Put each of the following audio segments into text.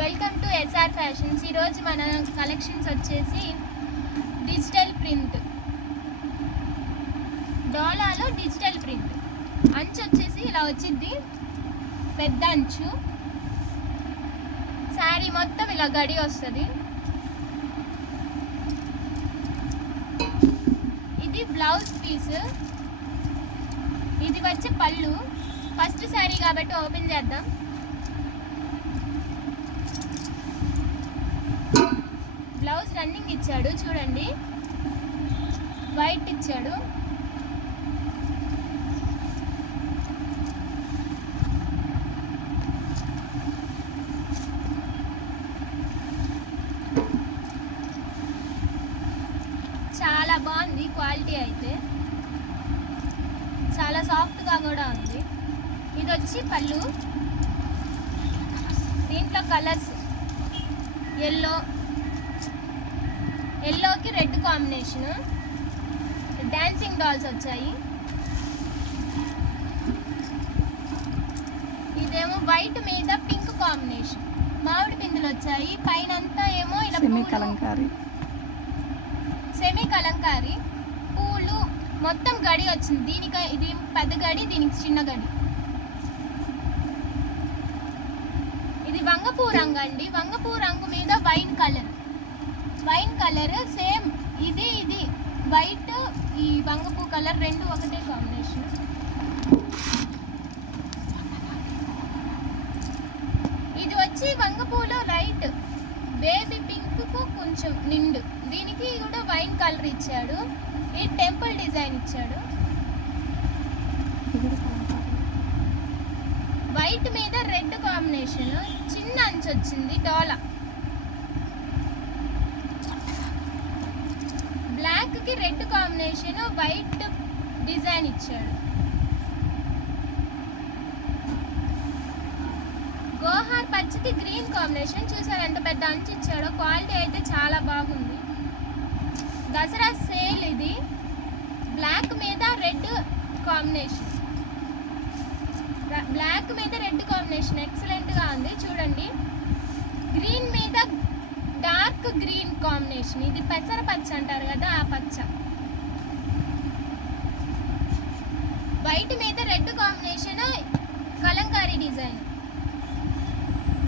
Welcome to SR fashions. ఈరోజు మన collections వచ్చేసి డిజిటల్ ప్రింట్, డోలాలో డిజిటల్ ప్రింట్. అంచు వచ్చేసి ఇలా వచ్చింది, పెద్ద అంచు. శారీ మొత్తం ఇలా గడి వస్తుంది. ఇది బ్లౌజ్ పీస్, ఇది వచ్చి పళ్ళు. ఫస్ట్ శారీ కాబట్టి ఓపెన్ చేద్దాం. బ్లౌజ్ రన్నింగ్ ఇచ్చాడు చూడండి, వైట్ ఇచ్చాడు. చాలా బాగుంది క్వాలిటీ, అయితే చాలా సాఫ్ట్గా కూడా ఉంది. ఇది వచ్చి పళ్ళు. దీంట్లో కలర్స్ ఎల్లోకి రెడ్ కాంబినేషన్, డాన్సింగ్ డాల్స్ వచ్చాయి. ఇదేమో వైట్ మీద పింక్ కాంబినేషన్, మామిడి పిందులు వచ్చాయి. పైన అంతా ఏమో ఇలా సెమీ కలంకారీ పూలు మొత్తం గడి వచ్చింది. దీనికి ఇది పెద్ద గడి, దీనికి చిన్న గడి. ఇది వంగపూ రంగు అండి. వంగపూ రంగు మీద వైన్ కలర్ సేమ్. ఇది వైట్, ఈ వంగపూ కలర్ రెండు ఒకటే కాంబినేషన్. ఇది వచ్చి వంగపూలో లైట్ బేబీ పింక్ కు కొంచెం నిండు. దీనికి కూడా వైన్ కలర్ ఇచ్చాడు. ఈ టెంపుల్ డిజైన్ ఇచ్చాడు. వైట్ మీద రెడ్ కాంబినేషన్, చిన్న అంచు వచ్చింది. డోలా బ్లాక్ కి రెడ్ కాంబినేషన్, వైట్ డిజైన్ ఇచ్చాడు. గోహార్ పచ్చకి గ్రీన్ కాంబినేషన్. చూసారు ఎంత పెద్ద అంచు ఇచ్చాడో. క్వాలిటీ అయితే చాలా బాగుంది. దసరా సేల్ ఇది. బ్లాక్ మీద రెడ్ కాంబినేషన్, ఎక్సలెంట్ గా ఉంది చూడండి. గ్రీన్ మీద డార్క్ గ్రీన్ కాంబినేషన్, ఇది పెసర పచ్చ అంటారు కదా, ఆ పచ్చ. వైట్ మీద red combination, Kalamkari design.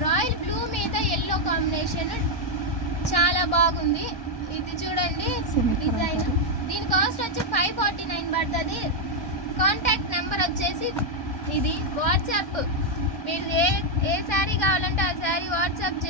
Royal blue మీద ఎల్లో కాంబినేషన్, చాలా బాగుంది. ఇది చూడండి డిజైన్. దీని కాస్ట్ వచ్చి 549 పడుతుంది. కాంటాక్ట్ నెంబర్ వచ్చేసి ఇది. వాట్సాప్, మీరు ఏ శారీ కావాలంటే ఆ శారీ వాట్సాప్